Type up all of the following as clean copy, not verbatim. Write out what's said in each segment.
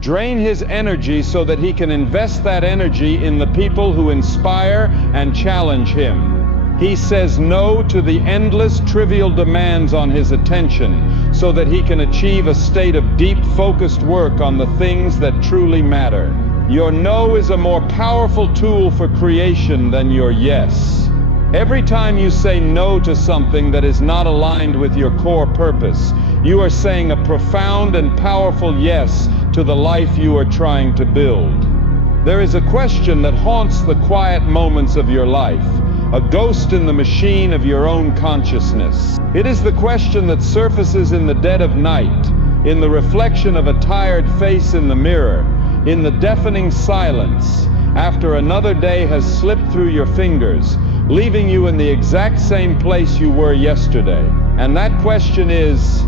Drain his energy so that he can invest that energy in the people who inspire and challenge him. He says no to the endless trivial demands on his attention so that he can achieve a state of deep focused work on the things that truly matter. Your no is a more powerful tool for creation than your yes. Every time you say no to something that is not aligned with your core purpose, you are saying a profound and powerful yes to the life you are trying to build. There is a question that haunts the quiet moments of your life, a ghost in the machine of your own consciousness. It is the question that surfaces in the dead of night, in the reflection of a tired face in the mirror, in the deafening silence, after another day has slipped through your fingers, leaving you in the exact same place you were yesterday. And that question is,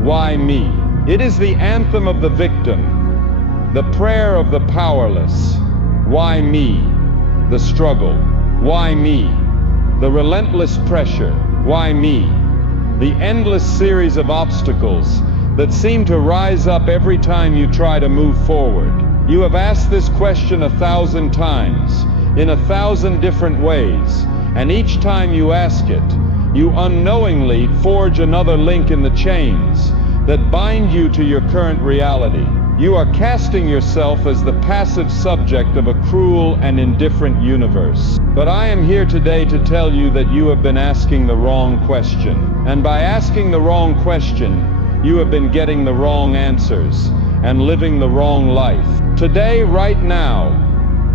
why me? It is the anthem of the victim, the prayer of the powerless. Why me? The struggle. Why me? The relentless pressure. Why me? The endless series of obstacles that seem to rise up every time you try to move forward. You have asked this question 1,000 times, in 1,000 different ways, and each time you ask it, you unknowingly forge another link in the chains that bind you to your current reality. You are casting yourself as the passive subject of a cruel and indifferent universe. But I am here today to tell you that you have been asking the wrong question. And by asking the wrong question, you have been getting the wrong answers and living the wrong life. Today, right now,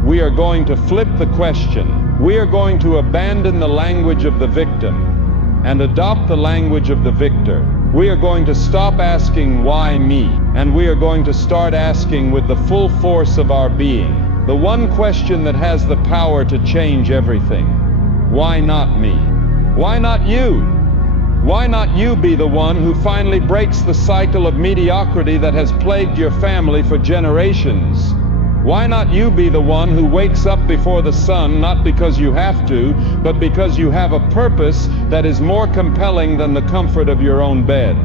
we are going to flip the question. We are going to abandon the language of the victim and adopt the language of the victor. We are going to stop asking, why me? And we are going to start asking with the full force of our being, the one question that has the power to change everything. Why not me? Why not you? Why not you be the one who finally breaks the cycle of mediocrity that has plagued your family for generations? Why not you be the one who wakes up before the sun, not because you have to, but because you have a purpose that is more compelling than the comfort of your own bed?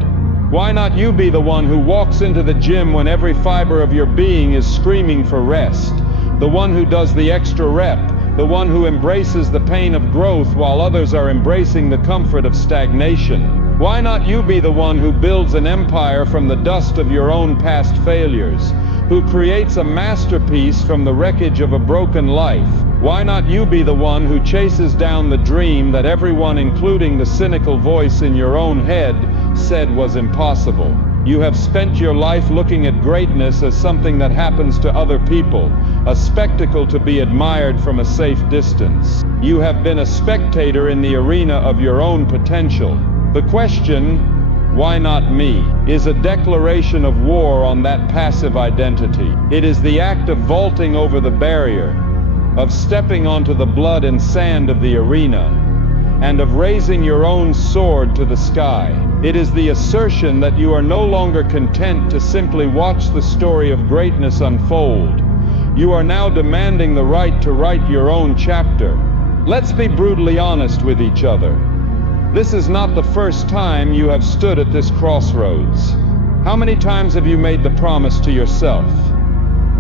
Why not you be the one who walks into the gym when every fiber of your being is screaming for rest? The one who does the extra rep, the one who embraces the pain of growth while others are embracing the comfort of stagnation? Why not you be the one who builds an empire from the dust of your own past failures, who creates a masterpiece from the wreckage of a broken life? Why not you be the one who chases down the dream that everyone, including the cynical voice in your own head, said was impossible? You have spent your life looking at greatness as something that happens to other people, a spectacle to be admired from a safe distance. You have been a spectator in the arena of your own potential. The question, why not me, is a declaration of war on that passive identity. It is the act of vaulting over the barrier, of stepping onto the blood and sand of the arena, and of raising your own sword to the sky. It is the assertion that you are no longer content to simply watch the story of greatness unfold. You are now demanding the right to write your own chapter. Let's be brutally honest with each other. This is not the first time you have stood at this crossroads. How many times have you made the promise to yourself?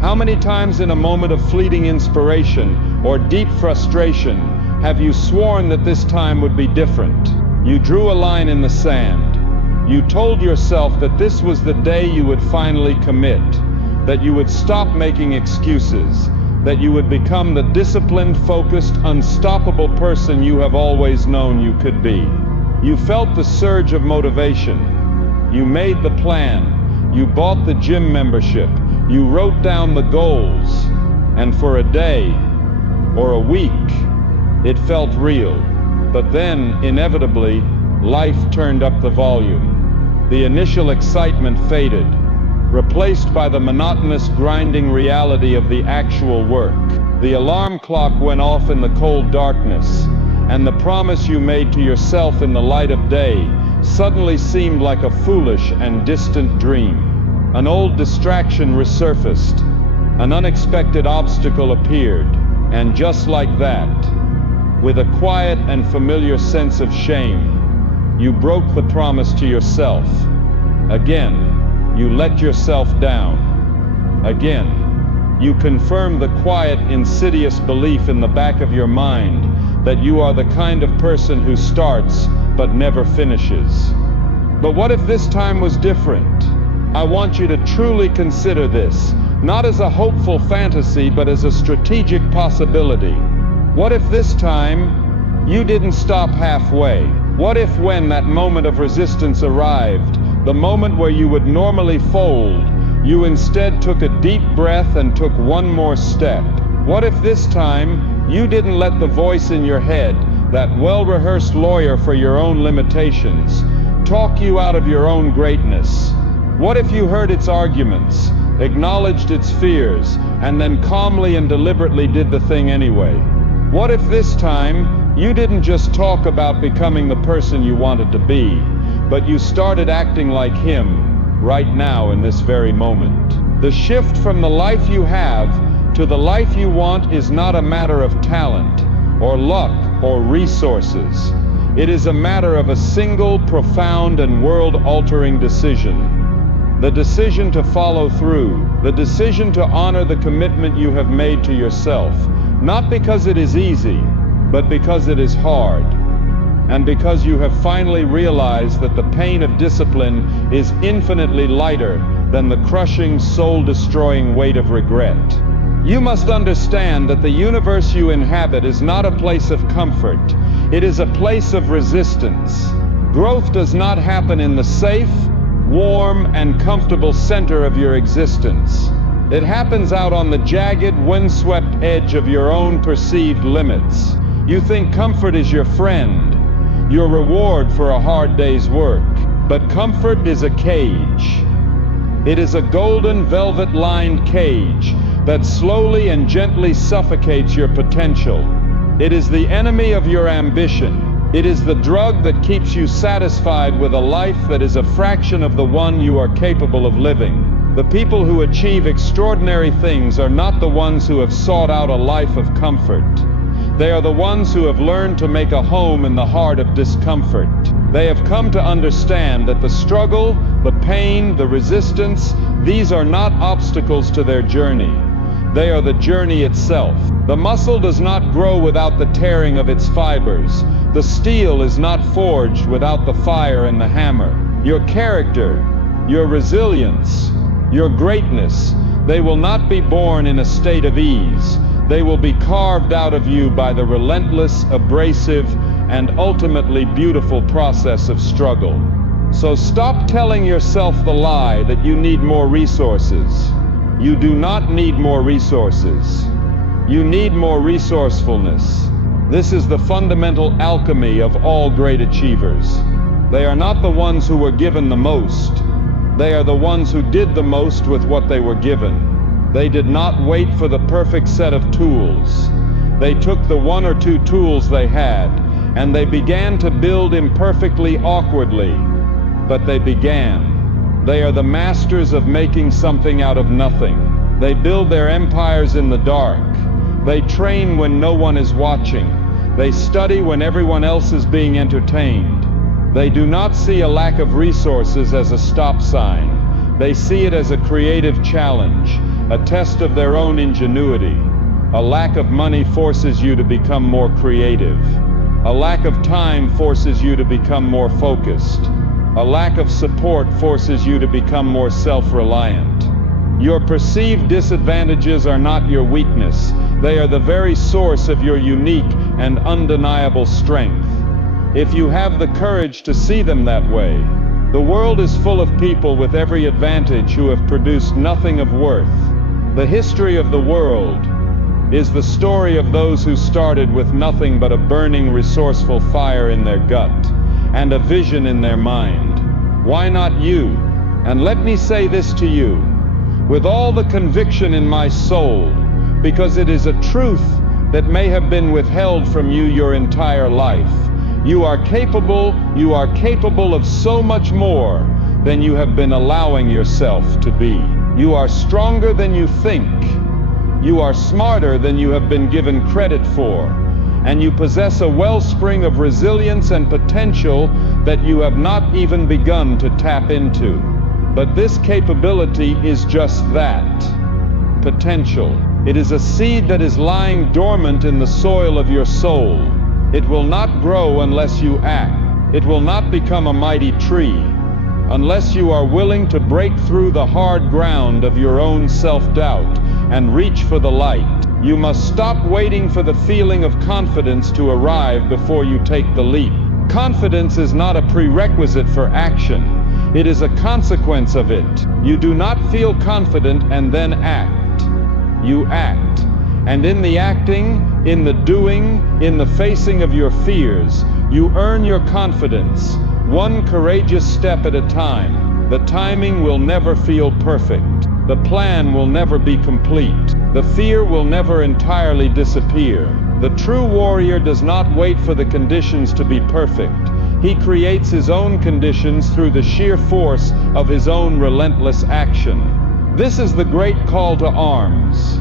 How many times in a moment of fleeting inspiration or deep frustration have you sworn that this time would be different? You drew a line in the sand. You told yourself that this was the day you would finally commit, that you would stop making excuses, that you would become the disciplined, focused, unstoppable person you have always known you could be. You felt the surge of motivation. You made the plan. You bought the gym membership. You wrote down the goals. And for a day, or a week, it felt real. But then, inevitably, life turned up the volume. The initial excitement faded, replaced by the monotonous, grinding reality of the actual work. The alarm clock went off in the cold darkness, and the promise you made to yourself in the light of day suddenly seemed like a foolish and distant dream. An old distraction resurfaced. An unexpected obstacle appeared, and just like that, with a quiet and familiar sense of shame, you broke the promise to yourself. Again, you let yourself down. Again, you confirm the quiet, insidious belief in the back of your mind that you are the kind of person who starts but never finishes. But what if this time was different? I want you to truly consider this, not as a hopeful fantasy, but as a strategic possibility. What if this time you didn't stop halfway? What if when that moment of resistance arrived, the moment where you would normally fold, you instead took a deep breath and took one more step? What if this time you didn't let the voice in your head, that well-rehearsed lawyer for your own limitations, talk you out of your own greatness? What if you heard its arguments, acknowledged its fears, and then calmly and deliberately did the thing anyway? What if this time you didn't just talk about becoming the person you wanted to be, but you started acting like him right now in this very moment? The shift from the life you have to the life you want is not a matter of talent or luck or resources. It is a matter of a single, profound, and world-altering decision. The decision to follow through, the decision to honor the commitment you have made to yourself, not because it is easy, but because it is hard, and because you have finally realized that the pain of discipline is infinitely lighter than the crushing, soul-destroying weight of regret. You must understand that the universe you inhabit is not a place of comfort. It is a place of resistance. Growth does not happen in the safe, warm, and comfortable center of your existence. It happens out on the jagged, windswept edge of your own perceived limits. You think comfort is your friend, your reward for a hard day's work. But comfort is a cage. It is a golden, velvet-lined cage that slowly and gently suffocates your potential. It is the enemy of your ambition. It is the drug that keeps you satisfied with a life that is a fraction of the one you are capable of living. The people who achieve extraordinary things are not the ones who have sought out a life of comfort. They are the ones who have learned to make a home in the heart of discomfort. They have come to understand that the struggle, the pain, the resistance, these are not obstacles to their journey. They are the journey itself. The muscle does not grow without the tearing of its fibers. The steel is not forged without the fire and the hammer. Your character, your resilience, your greatness, they will not be born in a state of ease. They will be carved out of you by the relentless, abrasive, and ultimately beautiful process of struggle. So stop telling yourself the lie that you need more resources. You do not need more resources. You need more resourcefulness. This is the fundamental alchemy of all great achievers. They are not the ones who were given the most. They are the ones who did the most with what they were given. They did not wait for the perfect set of tools. They took the one or two tools they had, and they began to build imperfectly, awkwardly. But they began. They are the masters of making something out of nothing. They build their empires in the dark. They train when no one is watching. They study when everyone else is being entertained. They do not see a lack of resources as a stop sign. They see it as a creative challenge, a test of their own ingenuity. A lack of money forces you to become more creative. A lack of time forces you to become more focused. A lack of support forces you to become more self-reliant. Your perceived disadvantages are not your weakness. They are the very source of your unique and undeniable strength. If you have the courage to see them that way, the world is full of people with every advantage who have produced nothing of worth. The history of the world is the story of those who started with nothing but a burning, resourceful fire in their gut and a vision in their mind. Why not you? And let me say this to you, with all the conviction in my soul, because it is a truth that may have been withheld from you your entire life. You are capable of so much more than you have been allowing yourself to be. You are stronger than you think. You are smarter than you have been given credit for. And you possess a wellspring of resilience and potential that you have not even begun to tap into. But this capability is just that. potential. It is a seed that is lying dormant in the soil of your soul. It will not grow unless you act. It will not become a mighty tree unless you are willing to break through the hard ground of your own self-doubt and reach for the light. You must stop waiting for the feeling of confidence to arrive before you take the leap. Confidence is not a prerequisite for action. It is a consequence of it. You do not feel confident and then act. You act. And in the acting, in the doing, in the facing of your fears, you earn your confidence, one courageous step at a time. The timing will never feel perfect. The plan will never be complete. The fear will never entirely disappear. The true warrior does not wait for the conditions to be perfect. He creates his own conditions through the sheer force of his own relentless action. This is the great call to arms.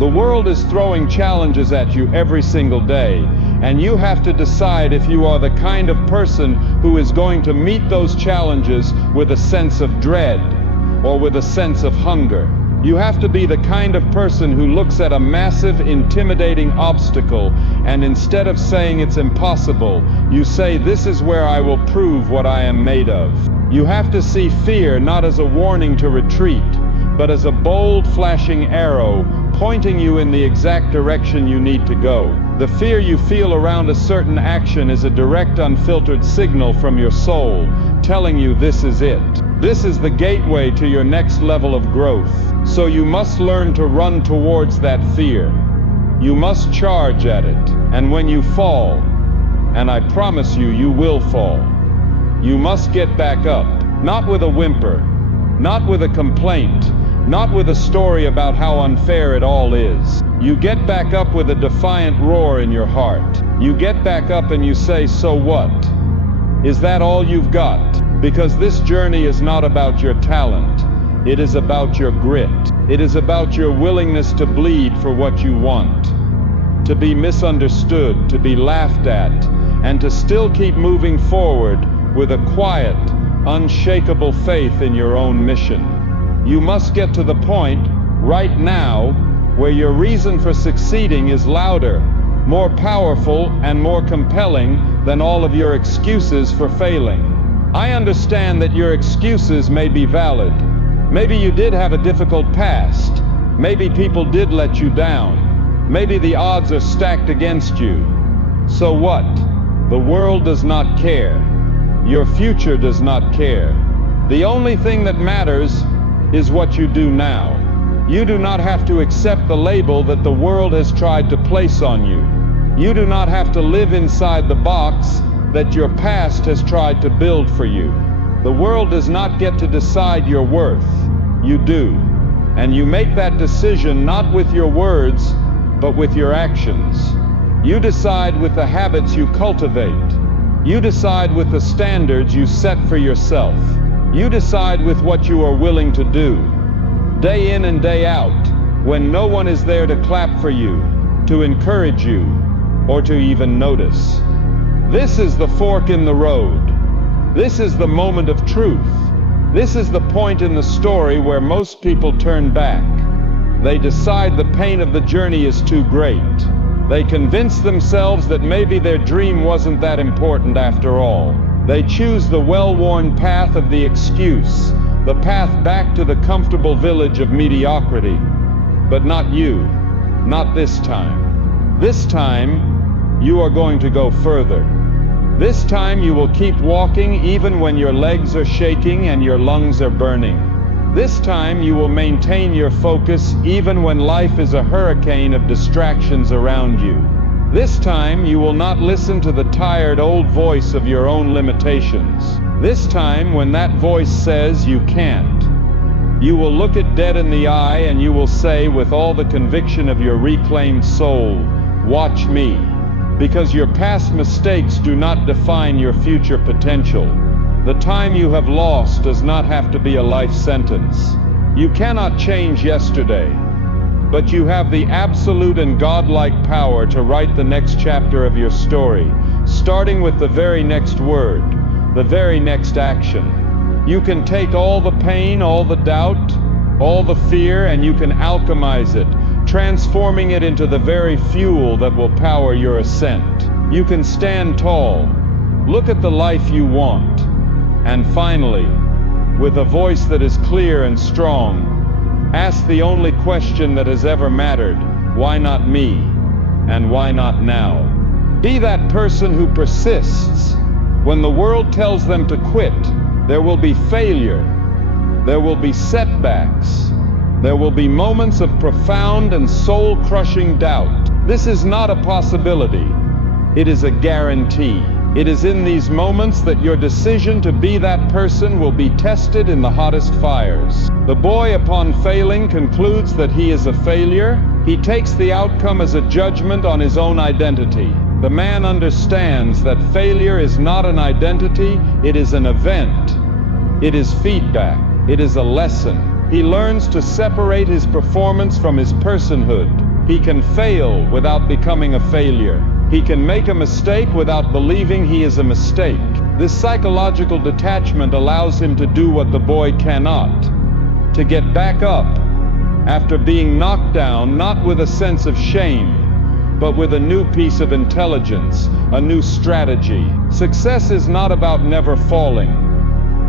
The world is throwing challenges at you every single day, and you have to decide if you are the kind of person who is going to meet those challenges with a sense of dread or with a sense of hunger. You have to be the kind of person who looks at a massive, intimidating obstacle, and instead of saying it's impossible, you say, this is where I will prove what I am made of. You have to see fear not as a warning to retreat, but as a bold, flashing arrow pointing you in the exact direction you need to go. The fear you feel around a certain action is a direct, unfiltered signal from your soul, telling you this is it. This is the gateway to your next level of growth. So you must learn to run towards that fear. You must charge at it. And when you fall, and I promise you, you will fall, you must get back up. Not with a whimper, not with a complaint, not with a story about how unfair it all is. You get back up with a defiant roar in your heart. You get back up and you say, so what? Is that all you've got? Because this journey is not about your talent. It is about your grit. It is about your willingness to bleed for what you want, to be misunderstood, to be laughed at, and to still keep moving forward with a quiet, unshakable faith in your own mission. You must get to the point, right now, where your reason for succeeding is louder, more powerful, and more compelling than all of your excuses for failing. I understand that your excuses may be valid. Maybe you did have a difficult past. Maybe people did let you down. Maybe the odds are stacked against you. So what? The world does not care. Your future does not care. The only thing that matters is what you do now. You do not have to accept the label that the world has tried to place on you. You do not have to live inside the box that your past has tried to build for you. The world does not get to decide your worth. You do. And you make that decision not with your words, but with your actions. You decide with the habits you cultivate. You decide with the standards you set for yourself. You decide with what you are willing to do, day in and day out, when no one is there to clap for you, to encourage you, or to even notice. This is the fork in the road. This is the moment of truth. This is the point in the story where most people turn back. They decide the pain of the journey is too great. They convince themselves that maybe their dream wasn't that important after all. They choose the well-worn path of the excuse, the path back to the comfortable village of mediocrity. But not you, not this time. This time, you are going to go further. This time you will keep walking even when your legs are shaking and your lungs are burning. This time you will maintain your focus even when life is a hurricane of distractions around you. This time you will not listen to the tired old voice of your own limitations. This time, when that voice says you can't, you will look it dead in the eye and you will say with all the conviction of your reclaimed soul, watch me. Because your past mistakes do not define your future potential. The time you have lost does not have to be a life sentence. You cannot change yesterday, but you have the absolute and godlike power to write the next chapter of your story, starting with the very next word, the very next action. You can take all the pain, all the doubt, all the fear, and you can alchemize it, transforming it into the very fuel that will power your ascent. You can stand tall, look at the life you want, and finally, with a voice that is clear and strong, ask the only question that has ever mattered: why not me? And why not now? Be that person who persists. When the world tells them to quit, there will be failure, there will be setbacks, there will be moments of profound and soul-crushing doubt. This is not a possibility, it is a guarantee. It is in these moments that your decision to be that person will be tested in the hottest fires. The boy, upon failing, concludes that he is a failure. He takes the outcome as a judgment on his own identity. The man understands that failure is not an identity, it is an event. It is feedback. It is a lesson. He learns to separate his performance from his personhood. He can fail without becoming a failure. He can make a mistake without believing he is a mistake. This psychological detachment allows him to do what the boy cannot: to get back up after being knocked down, not with a sense of shame, but with a new piece of intelligence, a new strategy. Success is not about never falling.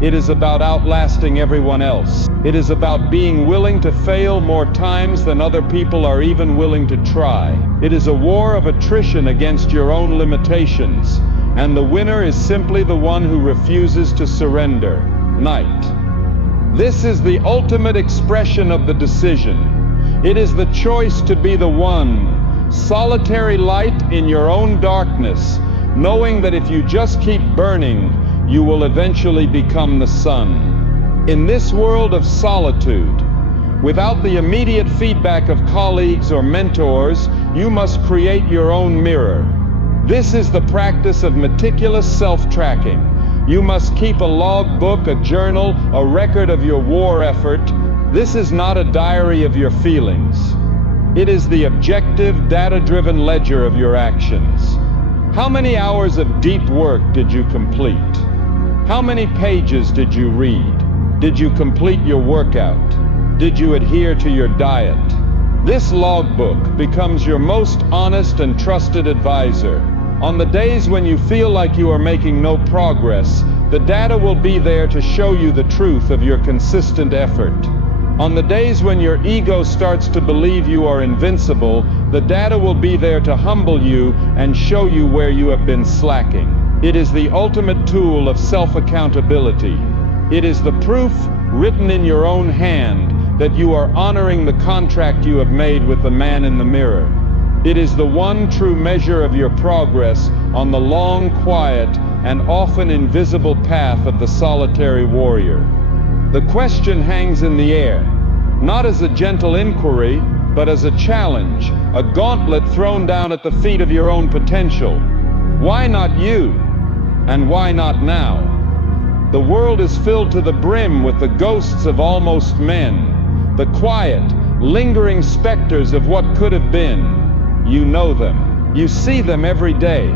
It is about outlasting everyone else. It is about being willing to fail more times than other people are even willing to try. It is a war of attrition against your own limitations, and the winner is simply the one who refuses to surrender. Night. This is the ultimate expression of the decision. It is the choice to be the one, solitary light in your own darkness, knowing that if you just keep burning, you will eventually become the sun. In this world of solitude, without the immediate feedback of colleagues or mentors, you must create your own mirror. This is the practice of meticulous self-tracking. You must keep a logbook, a journal, a record of your war effort. This is not a diary of your feelings. It is the objective, data-driven ledger of your actions. How many hours of deep work did you complete? How many pages did you read? Did you complete your workout? Did you adhere to your diet? This logbook becomes your most honest and trusted advisor. On the days when you feel like you are making no progress, the data will be there to show you the truth of your consistent effort. On the days when your ego starts to believe you are invincible, the data will be there to humble you and show you where you have been slacking. It is the ultimate tool of self-accountability. It is the proof, written in your own hand, that you are honoring the contract you have made with the man in the mirror. It is the one true measure of your progress on the long, quiet, and often invisible path of the solitary warrior. The question hangs in the air, not as a gentle inquiry, but as a challenge, a gauntlet thrown down at the feet of your own potential. Why not you? And why not now? The world is filled to the brim with the ghosts of almost men, the quiet, lingering specters of what could have been. You know them. You see them every day.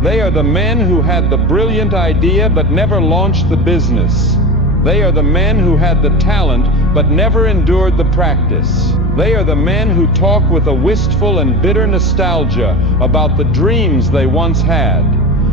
They are the men who had the brilliant idea but never launched the business. They are the men who had the talent but never endured the practice. They are the men who talk with a wistful and bitter nostalgia about the dreams they once had,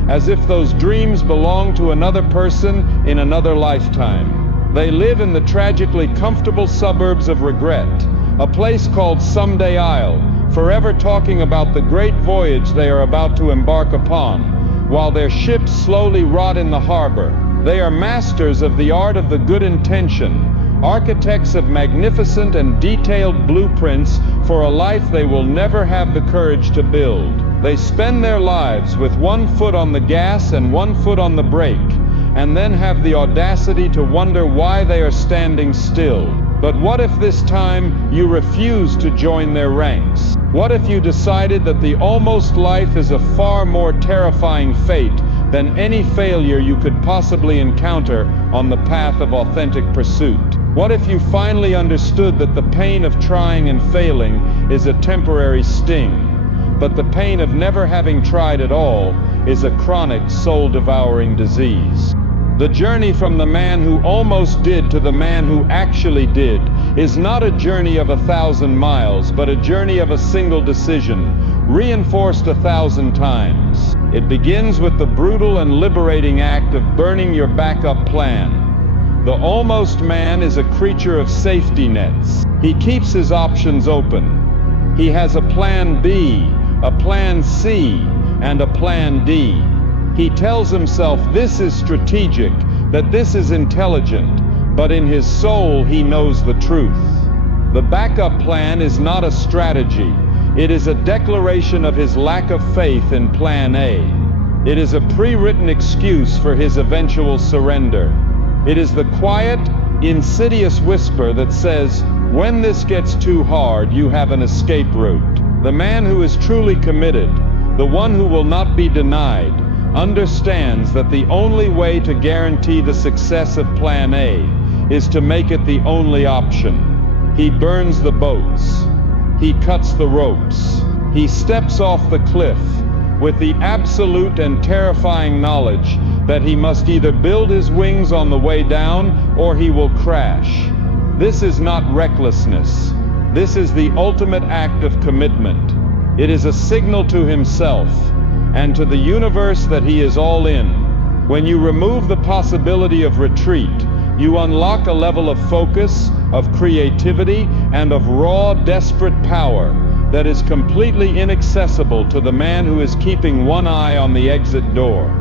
as if those dreams belonged to another person in another lifetime. They live in the tragically comfortable suburbs of regret, a place called Someday I'll, forever talking about the great voyage they are about to embark upon, while their ships slowly rot in the harbor. They are masters of the art of the good intention, architects of magnificent and detailed blueprints for a life they will never have the courage to build. They spend their lives with one foot on the gas and one foot on the brake, and then have the audacity to wonder why they are standing still. But what if this time you refuse to join their ranks? What if you decided that the almost life is a far more terrifying fate than any failure you could possibly encounter on the path of authentic pursuit? What if you finally understood that the pain of trying and failing is a temporary sting, but the pain of never having tried at all is a chronic, soul-devouring disease? The journey from the man who almost did to the man who actually did is not a journey of 1,000 miles, but a journey of a single decision, reinforced 1,000 times. It begins with the brutal and liberating act of burning your backup plan. The almost man is a creature of safety nets. He keeps his options open. He has a plan B, a plan C, and a plan D. He tells himself this is strategic, that this is intelligent, but in his soul he knows the truth. The backup plan is not a strategy. It is a declaration of his lack of faith in plan A. It is a pre-written excuse for his eventual surrender. It is the quiet, insidious whisper that says, when this gets too hard, you have an escape route. The man who is truly committed, the one who will not be denied, understands that the only way to guarantee the success of Plan A is to make it the only option. He burns the boats. He cuts the ropes. He steps off the cliff with the absolute and terrifying knowledge that he must either build his wings on the way down or he will crash. This is not recklessness. This is the ultimate act of commitment. It is a signal to himself and to the universe that he is all in. When you remove the possibility of retreat, you unlock a level of focus, of creativity, and of raw, desperate power that is completely inaccessible to the man who is keeping one eye on the exit door.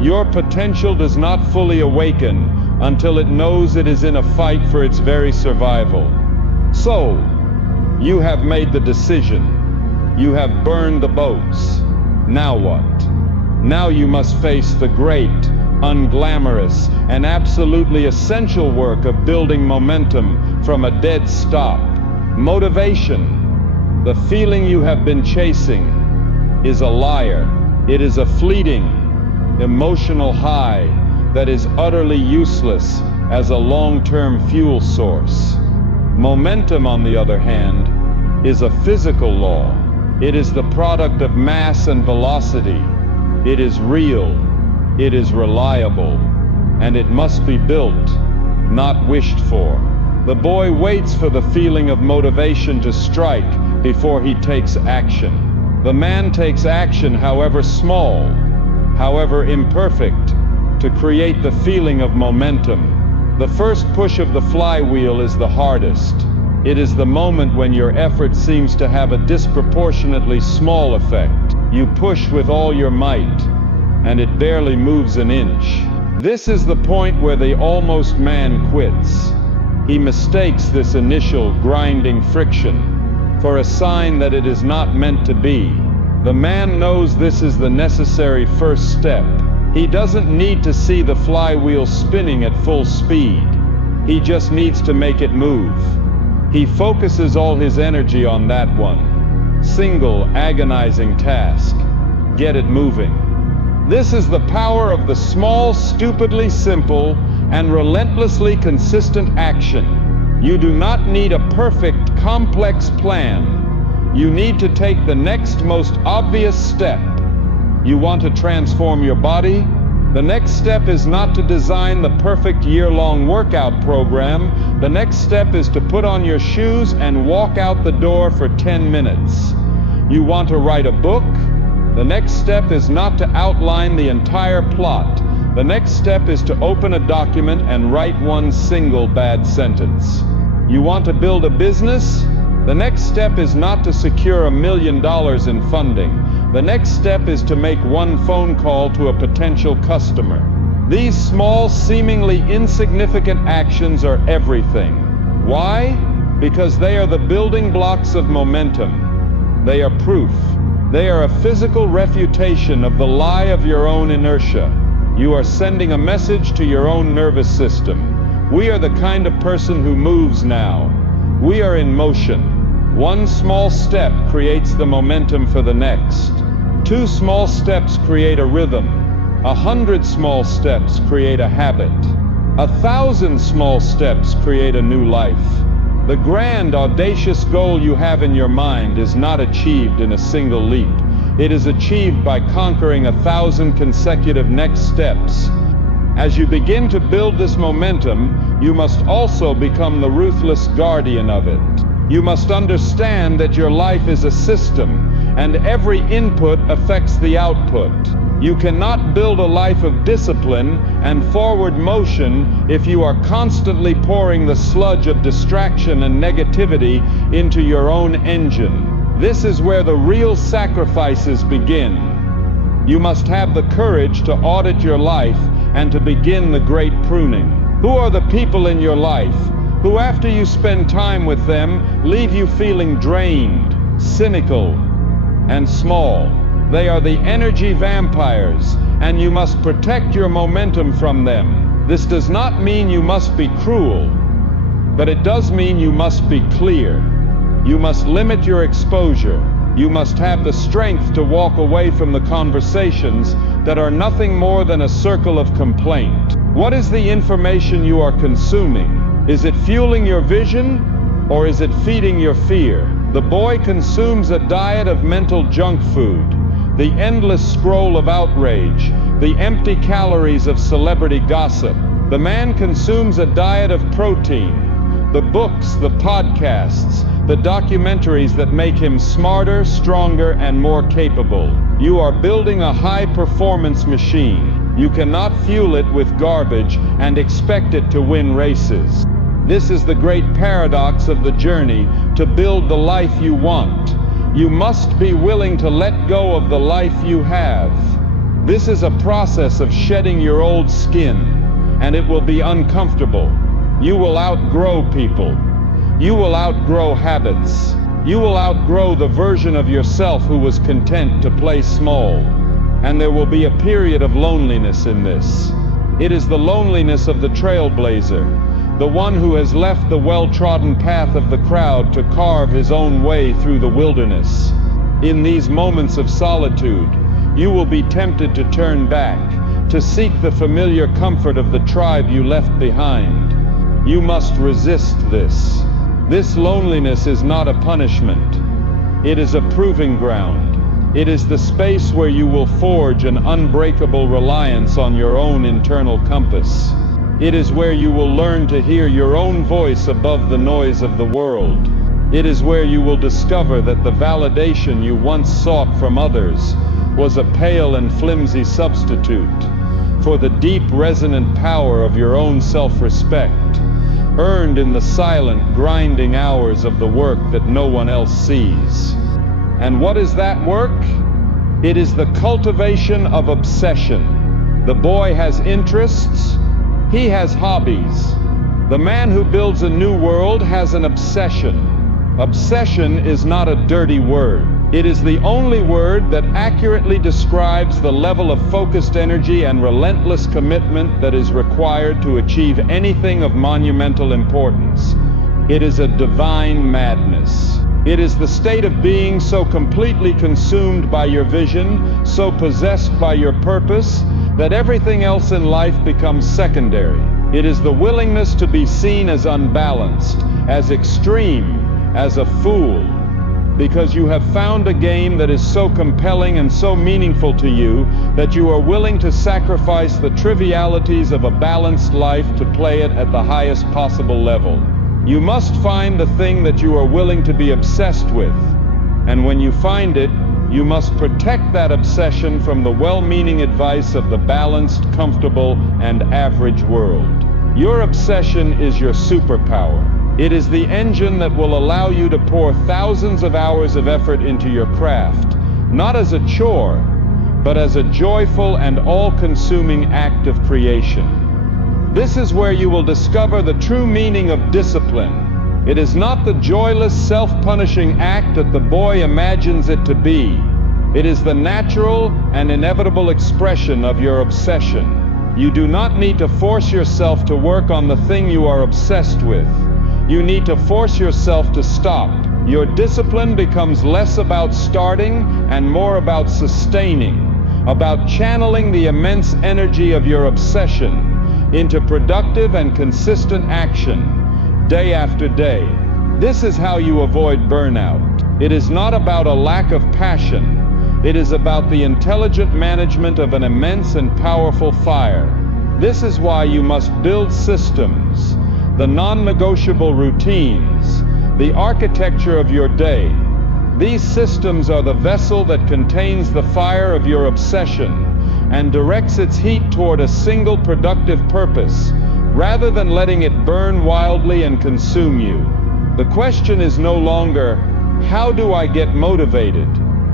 Your potential does not fully awaken until it knows it is in a fight for its very survival. So, you have made the decision. You have burned the boats. Now what? Now you must face the great, unglamorous, and absolutely essential work of building momentum from a dead stop. Motivation, the feeling you have been chasing, is a liar. It is a fleeting, emotional high that is utterly useless as a long-term fuel source. Momentum, on the other hand, is a physical law. It is the product of mass and velocity. It is real, it is reliable, and it must be built, not wished for. The boy waits for the feeling of motivation to strike before he takes action. The man takes action, however small, however imperfect, to create the feeling of momentum. The first push of the flywheel is the hardest. It is the moment when your effort seems to have a disproportionately small effect. You push with all your might, and it barely moves an inch. This is the point where the almost man quits. He mistakes this initial grinding friction for a sign that it is not meant to be. The man knows this is the necessary first step. He doesn't need to see the flywheel spinning at full speed. He just needs to make it move. He focuses all his energy on that one single agonizing task. Get it moving. This is the power of the small, stupidly simple, and relentlessly consistent action. You do not need a perfect, complex plan. You need to take the next most obvious step. You want to transform your body? The next step is not to design the perfect year-long workout program. The next step is to put on your shoes and walk out the door for 10 minutes. You want to write a book? The next step is not to outline the entire plot. The next step is to open a document and write one single bad sentence. You want to build a business? The next step is not to secure $1 million in funding. The next step is to make one phone call to a potential customer. These small, seemingly insignificant actions are everything. Why? Because they are the building blocks of momentum. They are proof. They are a physical refutation of the lie of your own inertia. You are sending a message to your own nervous system. We are the kind of person who moves now. We are in motion. One small step creates the momentum for the next. 2 small steps create a rhythm. 100 small steps create a habit. 1,000 small steps create a new life. The grand, audacious goal you have in your mind is not achieved in a single leap. It is achieved by conquering 1,000 consecutive next steps. As you begin to build this momentum, you must also become the ruthless guardian of it. You must understand that your life is a system, and every input affects the output. You cannot build a life of discipline and forward motion if you are constantly pouring the sludge of distraction and negativity into your own engine. This is where the real sacrifices begin. You must have the courage to audit your life and to begin the great pruning. Who are the people in your life who, after you spend time with them, leave you feeling drained, cynical, and small? They are the energy vampires, and you must protect your momentum from them. This does not mean you must be cruel, but it does mean you must be clear. You must limit your exposure. You must have the strength to walk away from the conversations that are nothing more than a circle of complaint. What is the information you are consuming? Is it fueling your vision, or is it feeding your fear? The boy consumes a diet of mental junk food, the endless scroll of outrage, the empty calories of celebrity gossip. The man consumes a diet of protein, the books, the podcasts, the documentaries that make him smarter, stronger, and more capable. You are building a high-performance machine. You cannot fuel it with garbage and expect it to win races. This is the great paradox of the journey to build the life you want. You must be willing to let go of the life you have. This is a process of shedding your old skin, and it will be uncomfortable. You will outgrow people. You will outgrow habits. You will outgrow the version of yourself who was content to play small. And there will be a period of loneliness in this. It is the loneliness of the trailblazer, the one who has left the well-trodden path of the crowd to carve his own way through the wilderness. In these moments of solitude, you will be tempted to turn back, to seek the familiar comfort of the tribe you left behind. You must resist this. This loneliness is not a punishment. It is a proving ground. It is the space where you will forge an unbreakable reliance on your own internal compass. It is where you will learn to hear your own voice above the noise of the world. It is where you will discover that the validation you once sought from others was a pale and flimsy substitute for the deep, resonant power of your own self-respect, earned in the silent, grinding hours of the work that no one else sees. And what is that work? It is the cultivation of obsession. The boy has interests. He has hobbies. The man who builds a new world has an obsession. Obsession is not a dirty word. It is the only word that accurately describes the level of focused energy and relentless commitment that is required to achieve anything of monumental importance. It is a divine madness. It is the state of being so completely consumed by your vision, so possessed by your purpose, that everything else in life becomes secondary. It is the willingness to be seen as unbalanced, as extreme, as a fool, because you have found a game that is so compelling and so meaningful to you that you are willing to sacrifice the trivialities of a balanced life to play it at the highest possible level. You must find the thing that you are willing to be obsessed with, and when you find it, you must protect that obsession from the well-meaning advice of the balanced, comfortable, and average world. Your obsession is your superpower. It is the engine that will allow you to pour thousands of hours of effort into your craft, not as a chore, but as a joyful and all-consuming act of creation. This is where you will discover the true meaning of discipline. It is not the joyless, self-punishing act that the boy imagines it to be. It is the natural and inevitable expression of your obsession. You do not need to force yourself to work on the thing you are obsessed with. You need to force yourself to stop. Your discipline becomes less about starting and more about sustaining, about channeling the immense energy of your obsession into productive and consistent action, day after day. This is how you avoid burnout. It is not about a lack of passion. It is about the intelligent management of an immense and powerful fire. This is why you must build systems, the non-negotiable routines, the architecture of your day. These systems are the vessel that contains the fire of your obsession and directs its heat toward a single productive purpose, rather than letting it burn wildly and consume you. The question is no longer, how do I get motivated?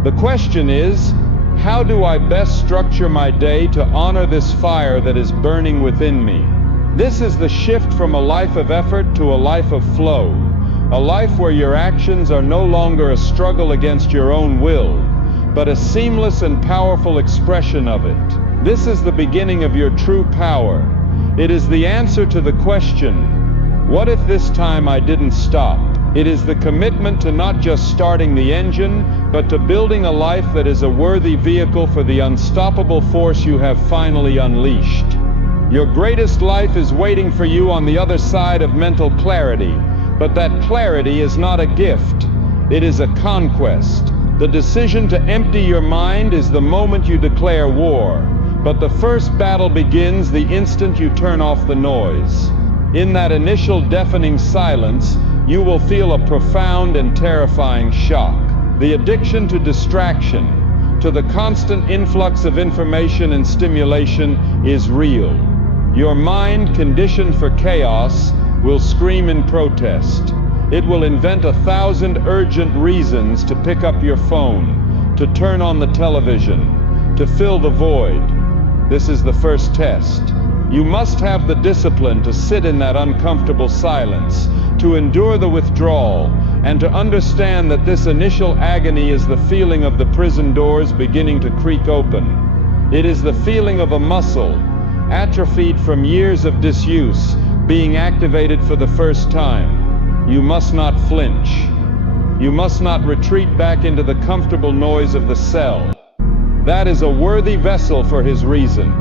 The question is, how do I best structure my day to honor this fire that is burning within me? This is the shift from a life of effort to a life of flow, a life where your actions are no longer a struggle against your own will, but a seamless and powerful expression of it. This is the beginning of your true power. It is the answer to the question, what if this time I didn't stop? It is the commitment to not just starting the engine, but to building a life that is a worthy vehicle for the unstoppable force you have finally unleashed. Your greatest life is waiting for you on the other side of mental clarity, but that clarity is not a gift. It is a conquest. The decision to empty your mind is the moment you declare war, but the first battle begins the instant you turn off the noise. In that initial deafening silence, you will feel a profound and terrifying shock. The addiction to distraction, to the constant influx of information and stimulation, is real. Your mind, conditioned for chaos, will scream in protest. It will invent 1,000 urgent reasons to pick up your phone, to turn on the television, to fill the void. This is the first test. You must have the discipline to sit in that uncomfortable silence, to endure the withdrawal, and to understand that this initial agony is the feeling of the prison doors beginning to creak open. It is the feeling of a muscle, atrophied from years of disuse, being activated for the first time. You must not flinch. You must not retreat back into the comfortable noise of the cell. That is a worthy vessel for his reason,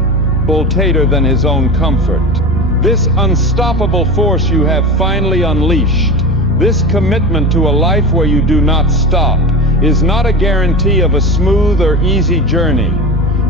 boltater than his own comfort. This unstoppable force you have finally unleashed, this commitment to a life where you do not stop, is not a guarantee of a smooth or easy journey.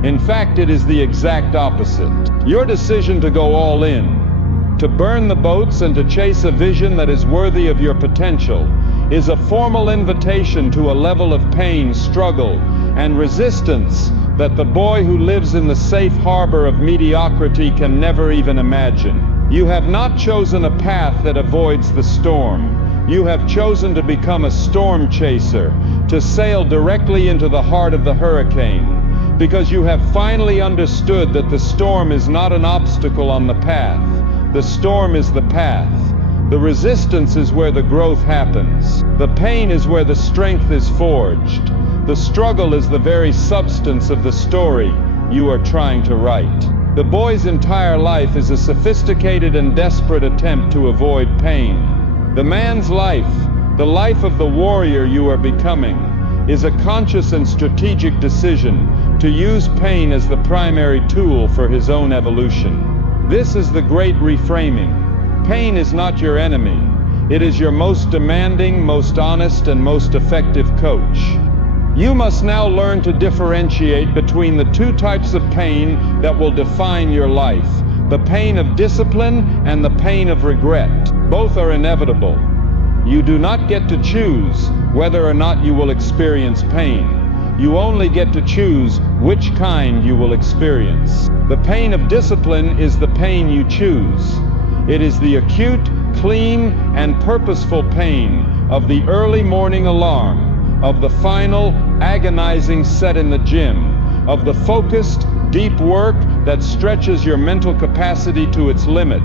In fact, it is the exact opposite. Your decision to go all in, to burn the boats and to chase a vision that is worthy of your potential, is a formal invitation to a level of pain, struggle, and resistance that the boy who lives in the safe harbor of mediocrity can never even imagine. You have not chosen a path that avoids the storm. You have chosen to become a storm chaser, to sail directly into the heart of the hurricane, because you have finally understood that the storm is not an obstacle on the path. The storm is the path. The resistance is where the growth happens. The pain is where the strength is forged. The struggle is the very substance of the story you are trying to write. The boy's entire life is a sophisticated and desperate attempt to avoid pain. The man's life, the life of the warrior you are becoming, is a conscious and strategic decision to use pain as the primary tool for his own evolution. This is the great reframing. Pain is not your enemy. It is your most demanding, most honest, and most effective coach. You must now learn to differentiate between the two types of pain that will define your life: the pain of discipline and the pain of regret. Both are inevitable. You do not get to choose whether or not you will experience pain. You only get to choose which kind you will experience. The pain of discipline is the pain you choose. It is the acute, clean, and purposeful pain of the early morning alarm, of the final, agonizing set in the gym, of the focused, deep work that stretches your mental capacity to its limit,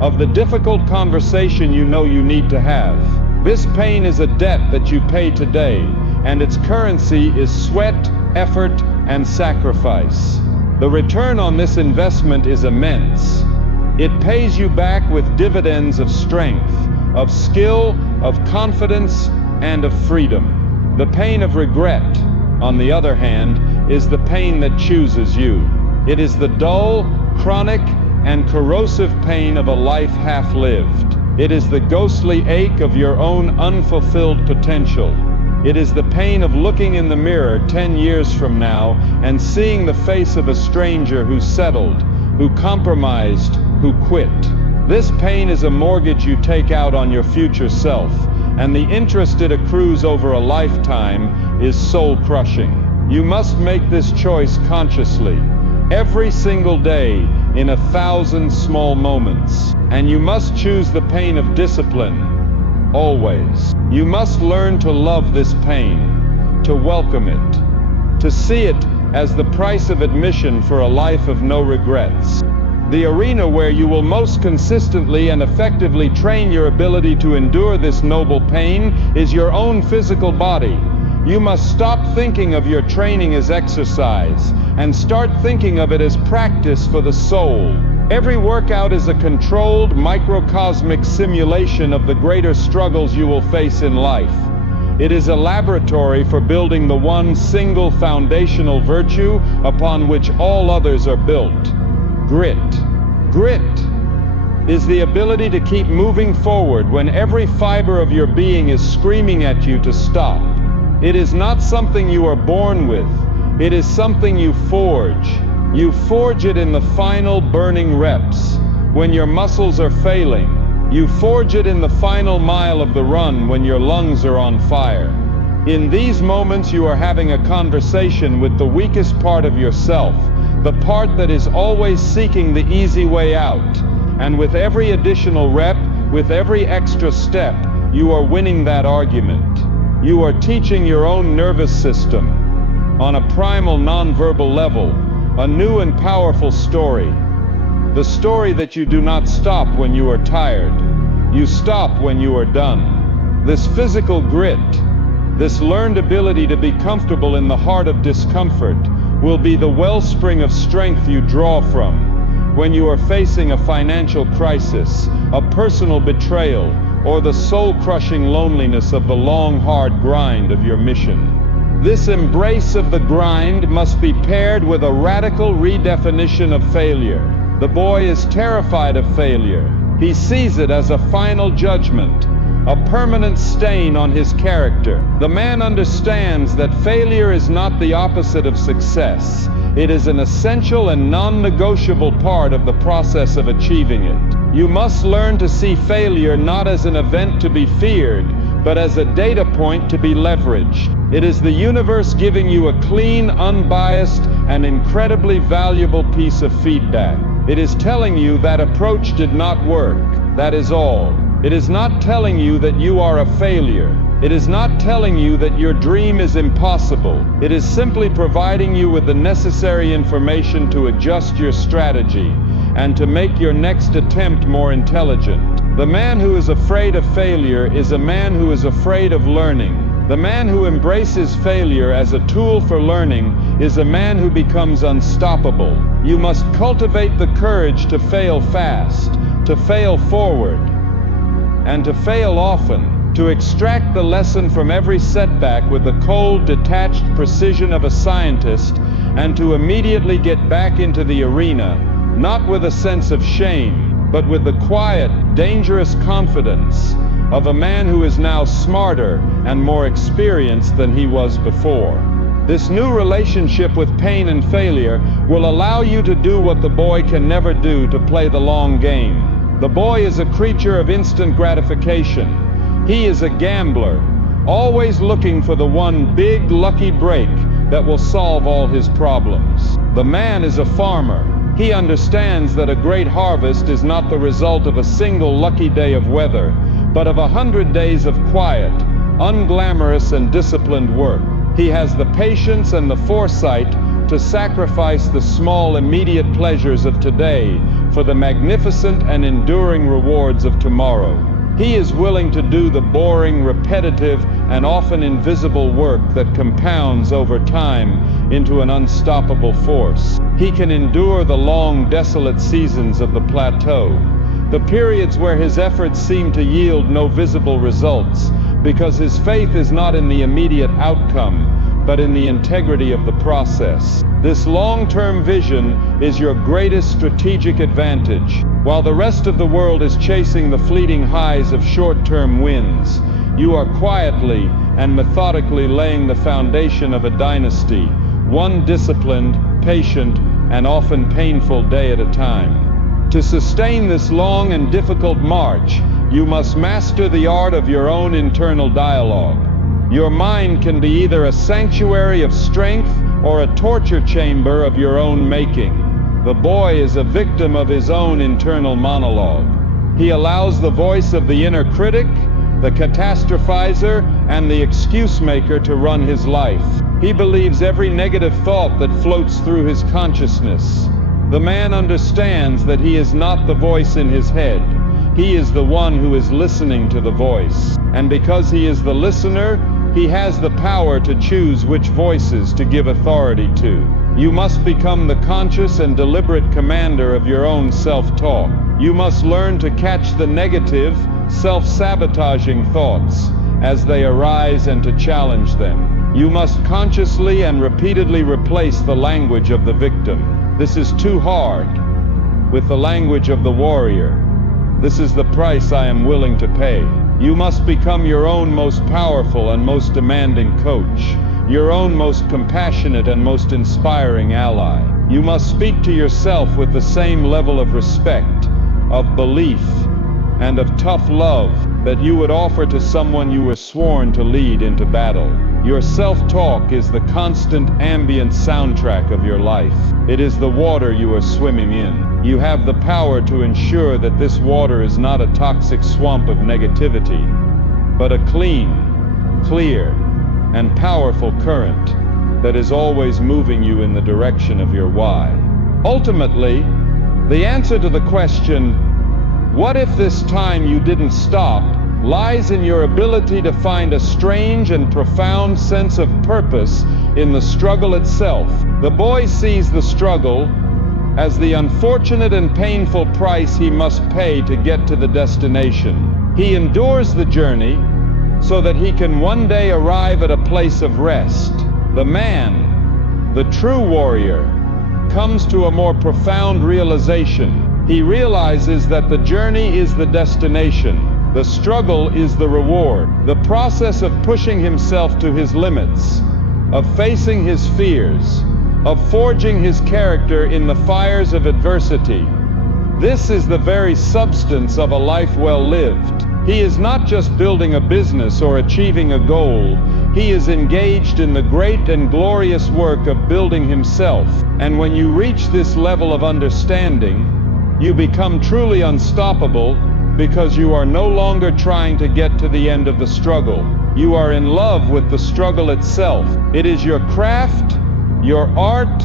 of the difficult conversation you know you need to have. This pain is a debt that you pay today, and its currency is sweat, effort, and sacrifice. The return on this investment is immense. It pays you back with dividends of strength, of skill, of confidence, and of freedom. The pain of regret, on the other hand, is the pain that chooses you. It is the dull, chronic, and corrosive pain of a life half-lived. It is the ghostly ache of your own unfulfilled potential. It is the pain of looking in the mirror 10 years from now and seeing the face of a stranger who settled, who compromised, who quit. This pain is a mortgage you take out on your future self, and the interest it accrues over a lifetime is soul-crushing. You must make this choice consciously, every single day, in 1,000 small moments. And you must choose the pain of discipline, always. You must learn to love this pain, to welcome it, to see it as the price of admission for a life of no regrets. The arena where you will most consistently and effectively train your ability to endure this noble pain is your own physical body. You must stop thinking of your training as exercise and start thinking of it as practice for the soul. Every workout is a controlled, microcosmic simulation of the greater struggles you will face in life. It is a laboratory for building the one single foundational virtue upon which all others are built. Grit. Grit is the ability to keep moving forward when every fiber of your being is screaming at you to stop. It is not something you are born with. It is something you forge. You forge it in the final burning reps, when your muscles are failing. You forge it in the final mile of the run when your lungs are on fire. In these moments you are having a conversation with the weakest part of yourself, the part that is always seeking the easy way out. And with every additional rep, with every extra step, you are winning that argument. You are teaching your own nervous system, on a primal nonverbal level, a new and powerful story. The story that you do not stop when you are tired. You stop when you are done. This physical grit, this learned ability to be comfortable in the heart of discomfort, will be the wellspring of strength you draw from when you are facing a financial crisis, a personal betrayal, or the soul-crushing loneliness of the long, hard grind of your mission. This embrace of the grind must be paired with a radical redefinition of failure. The boy is terrified of failure. He sees it as a final judgment, a permanent stain on his character. The man understands that failure is not the opposite of success. It is an essential and non-negotiable part of the process of achieving it. You must learn to see failure not as an event to be feared, but as a data point to be leveraged. It is the universe giving you a clean, unbiased, and incredibly valuable piece of feedback. It is telling you that approach did not work. That is all. It is not telling you that you are a failure. It is not telling you that your dream is impossible. It is simply providing you with the necessary information to adjust your strategy and to make your next attempt more intelligent. The man who is afraid of failure is a man who is afraid of learning. The man who embraces failure as a tool for learning is a man who becomes unstoppable. You must cultivate the courage to fail fast, to fail forward, and to fail often, to extract the lesson from every setback with the cold, detached precision of a scientist, and to immediately get back into the arena, not with a sense of shame, but with the quiet, dangerous confidence of a man who is now smarter and more experienced than he was before. This new relationship with pain and failure will allow you to do what the boy can never do, to play the long game. The boy is a creature of instant gratification. He is a gambler, always looking for the one big lucky break that will solve all his problems. The man is a farmer. He understands that a great harvest is not the result of a single lucky day of weather, but of 100 days of quiet, unglamorous and disciplined work. He has the patience and the foresight to sacrifice the small immediate pleasures of today for the magnificent and enduring rewards of tomorrow. He is willing to do the boring, repetitive, and often invisible work that compounds over time into an unstoppable force. He can endure the long, desolate seasons of the plateau, the periods where his efforts seem to yield no visible results, because his faith is not in the immediate outcome, but in the integrity of the process. This long-term vision is your greatest strategic advantage. While the rest of the world is chasing the fleeting highs of short-term wins, you are quietly and methodically laying the foundation of a dynasty, one disciplined, patient, and often painful day at a time. To sustain this long and difficult march, you must master the art of your own internal dialogue. Your mind can be either a sanctuary of strength or a torture chamber of your own making. The boy is a victim of his own internal monologue. He allows the voice of the inner critic, the catastrophizer, and the excuse maker to run his life. He believes every negative thought that floats through his consciousness. The man understands that he is not the voice in his head. He is the one who is listening to the voice. And because he is the listener, he has the power to choose which voices to give authority to. You must become the conscious and deliberate commander of your own self-talk. You must learn to catch the negative, self-sabotaging thoughts as they arise and to challenge them. You must consciously and repeatedly replace the language of the victim. This is too hard. With the language of the warrior. This is the price I am willing to pay. You must become your own most powerful and most demanding coach, your own most compassionate and most inspiring ally. You must speak to yourself with the same level of respect, of belief, and of tough love that you would offer to someone you were sworn to lead into battle. Your self-talk is the constant ambient soundtrack of your life. It is the water you are swimming in. You have the power to ensure that this water is not a toxic swamp of negativity, but a clean, clear, and powerful current that is always moving you in the direction of your why. Ultimately, the answer to the question, what if this time you didn't stop, lies in your ability to find a strange and profound sense of purpose in the struggle itself. The boy sees the struggle as the unfortunate and painful price he must pay to get to the destination. He endures the journey so that he can one day arrive at a place of rest. The man, the true warrior, comes to a more profound realization. He realizes that the journey is the destination. The struggle is the reward. The process of pushing himself to his limits, of facing his fears, of forging his character in the fires of adversity. This is the very substance of a life well lived. He is not just building a business or achieving a goal. He is engaged in the great and glorious work of building himself. And when you reach this level of understanding, you become truly unstoppable because you are no longer trying to get to the end of the struggle. You are in love with the struggle itself. It is your craft, your art,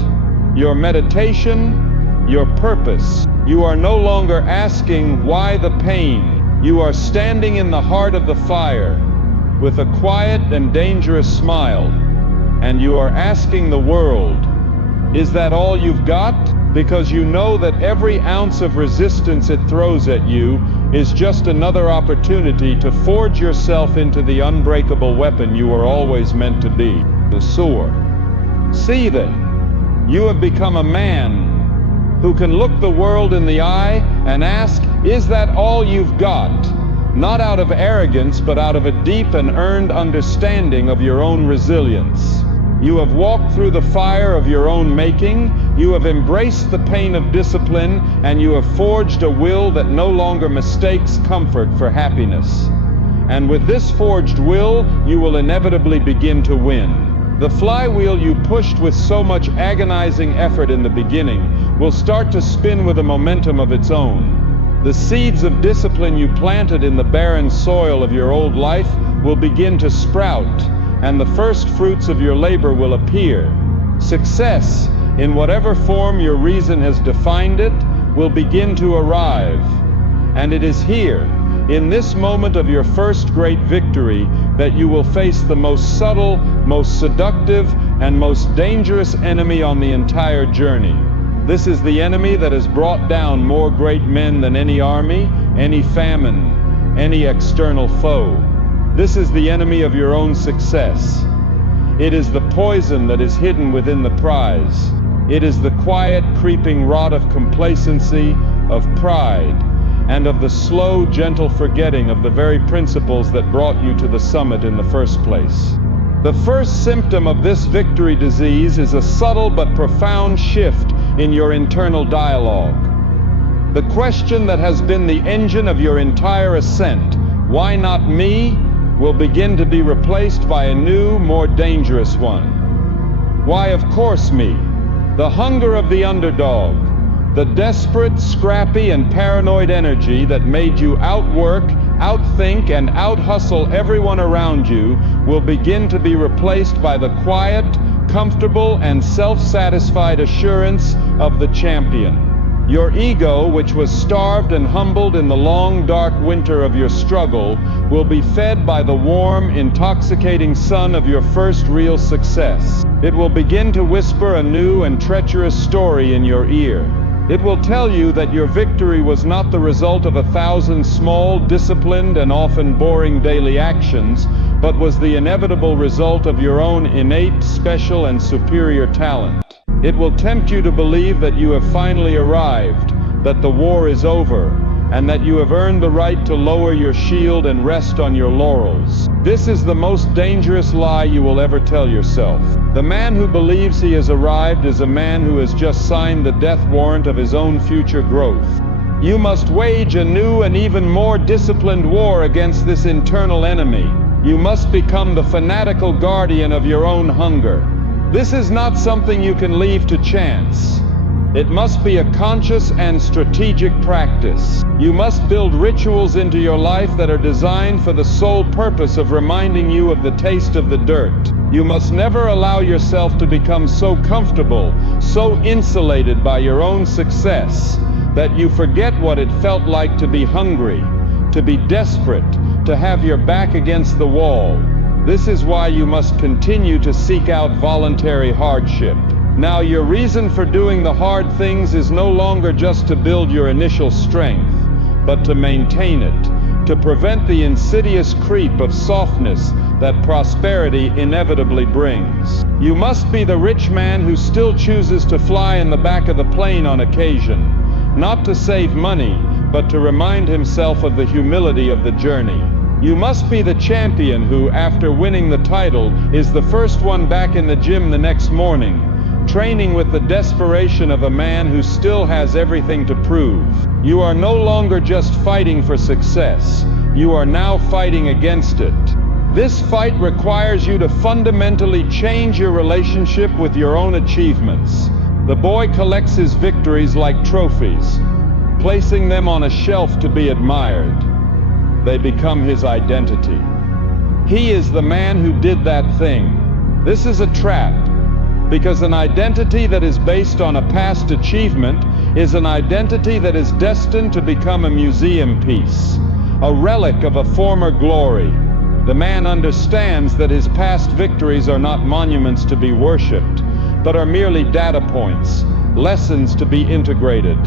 your meditation, your purpose. You are no longer asking, why the pain? You are standing in the heart of the fire with a quiet and dangerous smile, and you are asking the world, is that all you've got? Because you know that every ounce of resistance it throws at you is just another opportunity to forge yourself into the unbreakable weapon you were always meant to be, the sword. See that you have become a man who can look the world in the eye and ask, is that all you've got? Not out of arrogance, but out of a deep and earned understanding of your own resilience. You have walked through the fire of your own making, you have embraced the pain of discipline, and you have forged a will that no longer mistakes comfort for happiness. And with this forged will, you will inevitably begin to win. The flywheel you pushed with so much agonizing effort in the beginning will start to spin with a momentum of its own. The seeds of discipline you planted in the barren soil of your old life will begin to sprout, and the first fruits of your labor will appear. Success, in whatever form your reason has defined it, will begin to arrive. And it is here, in this moment of your first great victory, that you will face the most subtle, most seductive, and most dangerous enemy on the entire journey. This is the enemy that has brought down more great men than any army, any famine, any external foe. This is the enemy of your own success. It is the poison that is hidden within the prize. It is the quiet, creeping rot of complacency, of pride, and of the slow, gentle forgetting of the very principles that brought you to the summit in the first place. The first symptom of this victory disease is a subtle but profound shift in your internal dialogue. The question that has been the engine of your entire ascent, "Why not me?" will begin to be replaced by a new, more dangerous one. Why, of course, me? The hunger of the underdog, the desperate, scrappy, and paranoid energy that made you outwork, outthink, and outhustle everyone around you will begin to be replaced by the quiet, comfortable, and self-satisfied assurance of the champion. Your ego, which was starved and humbled in the long, dark winter of your struggle, will be fed by the warm, intoxicating sun of your first real success. It will begin to whisper a new and treacherous story in your ear. It will tell you that your victory was not the result of 1,000 small, disciplined, and often boring daily actions, but was the inevitable result of your own innate, special, and superior talent. It will tempt you to believe that you have finally arrived, that the war is over, and that you have earned the right to lower your shield and rest on your laurels. This is the most dangerous lie you will ever tell yourself. The man who believes he has arrived is a man who has just signed the death warrant of his own future growth. You must wage a new and even more disciplined war against this internal enemy. You must become the fanatical guardian of your own hunger. This is not something you can leave to chance. It must be a conscious and strategic practice. You must build rituals into your life that are designed for the sole purpose of reminding you of the taste of the dirt. You must never allow yourself to become so comfortable, so insulated by your own success, that you forget what it felt like to be hungry, to be desperate, to have your back against the wall. This is why you must continue to seek out voluntary hardship. Now, your reason for doing the hard things is no longer just to build your initial strength, but to maintain it, to prevent the insidious creep of softness that prosperity inevitably brings. You must be the rich man who still chooses to fly in the back of the plane on occasion, not to save money, but to remind himself of the humility of the journey. You must be the champion who, after winning the title, is the first one back in the gym the next morning, training with the desperation of a man who still has everything to prove. You are no longer just fighting for success. You are now fighting against it. This fight requires you to fundamentally change your relationship with your own achievements. The boy collects his victories like trophies, placing them on a shelf to be admired. They become his identity. He is the man who did that thing. This is a trap, because an identity that is based on a past achievement is an identity that is destined to become a museum piece, a relic of a former glory. The man understands that his past victories are not monuments to be worshipped, but are merely data points, lessons to be integrated.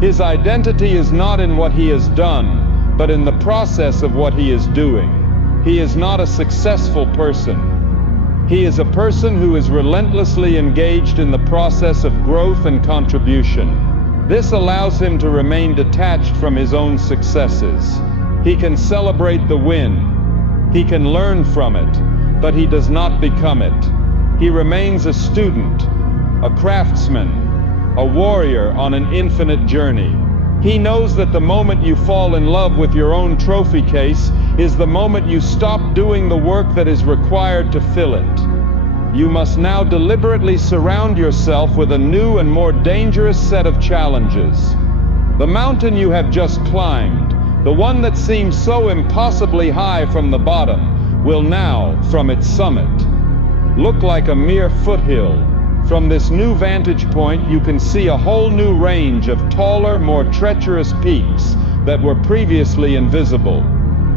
His identity is not in what he has done, but in the process of what he is doing. He is not a successful person. He is a person who is relentlessly engaged in the process of growth and contribution. This allows him to remain detached from his own successes. He can celebrate the win. He can learn from it, but he does not become it. He remains a student, a craftsman, a warrior on an infinite journey. He knows that the moment you fall in love with your own trophy case is the moment you stop doing the work that is required to fill it. You must now deliberately surround yourself with a new and more dangerous set of challenges. The mountain you have just climbed, the one that seems so impossibly high from the bottom, will now, from its summit, look like a mere foothill. From this new vantage point, you can see a whole new range of taller, more treacherous peaks that were previously invisible.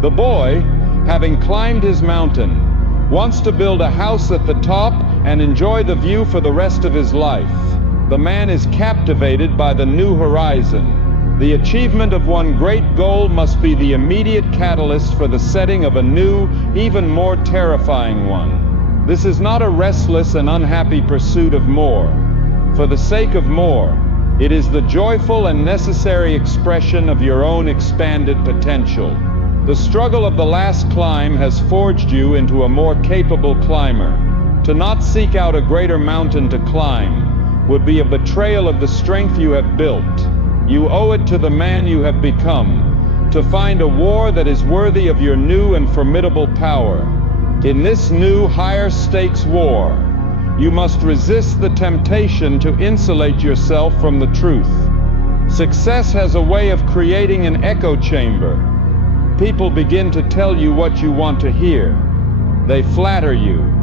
The boy, having climbed his mountain, wants to build a house at the top and enjoy the view for the rest of his life. The man is captivated by the new horizon. The achievement of one great goal must be the immediate catalyst for the setting of a new, even more terrifying one. This is not a restless and unhappy pursuit of more. For the sake of more, it is the joyful and necessary expression of your own expanded potential. The struggle of the last climb has forged you into a more capable climber. To not seek out a greater mountain to climb, would be a betrayal of the strength you have built. You owe it to the man you have become to find a war that is worthy of your new and formidable power. In this new, higher stakes war, you must resist the temptation to insulate yourself from the truth. Success has a way of creating an echo chamber. People begin to tell you what you want to hear. They flatter you.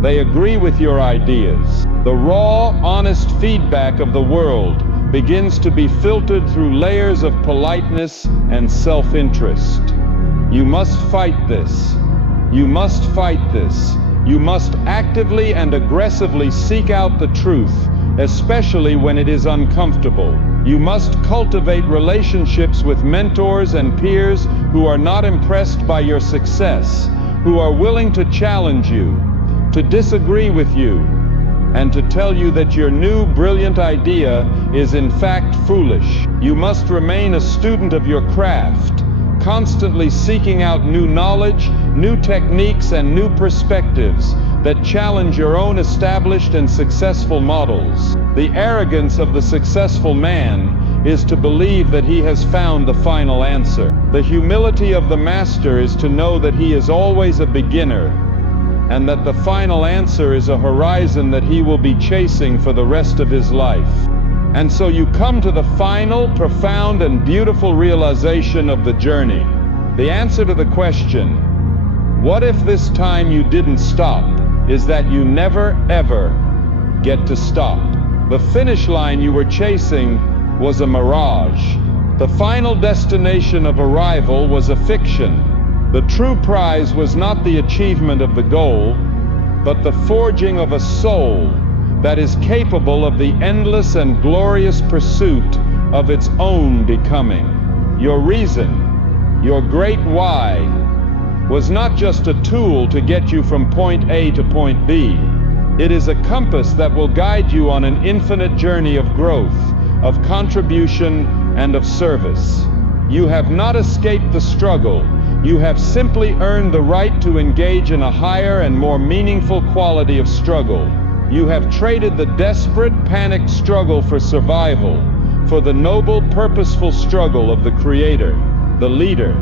They agree with your ideas. The raw, honest feedback of the world begins to be filtered through layers of politeness and self-interest. You must fight this. You must fight this. You must actively and aggressively seek out the truth, especially when it is uncomfortable. You must cultivate relationships with mentors and peers who are not impressed by your success, who are willing to challenge you, to disagree with you, and to tell you that your new, brilliant idea is in fact foolish. You must remain a student of your craft, constantly seeking out new knowledge, new techniques, and new perspectives that challenge your own established and successful models. The arrogance of the successful man is to believe that he has found the final answer. The humility of the master is to know that he is always a beginner, and that the final answer is a horizon that he will be chasing for the rest of his life. And so you come to the final, profound, and beautiful realization of the journey. The answer to the question, what if this time you didn't stop, is that you never, ever get to stop. The finish line you were chasing was a mirage. The final destination of arrival was a fiction. The true prize was not the achievement of the goal, but the forging of a soul that is capable of the endless and glorious pursuit of its own becoming. Your reason, your great why, was not just a tool to get you from point A to point B. It is a compass that will guide you on an infinite journey of growth, of contribution, and of service. You have not escaped the struggle. You have simply earned the right to engage in a higher and more meaningful quality of struggle. You have traded the desperate, panicked struggle for survival for the noble, purposeful struggle of the creator, the leader,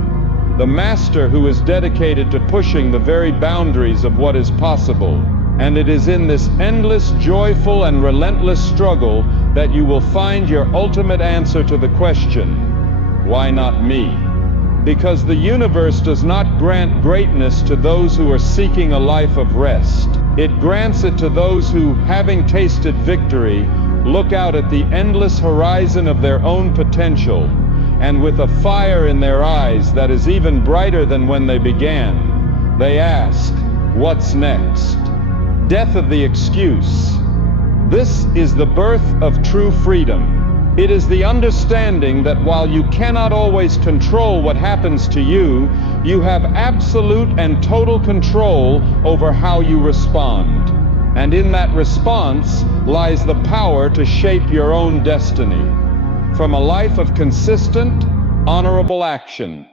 the master who is dedicated to pushing the very boundaries of what is possible. And it is in this endless, joyful, and relentless struggle that you will find your ultimate answer to the question, why not me? Because the universe does not grant greatness to those who are seeking a life of rest. It grants it to those who, having tasted victory, look out at the endless horizon of their own potential, and with a fire in their eyes that is even brighter than when they began, they ask, what's next? Death of the excuse. This is the birth of true freedom. It is the understanding that while you cannot always control what happens to you, you have absolute and total control over how you respond. And in that response lies the power to shape your own destiny. From a life of consistent, honorable action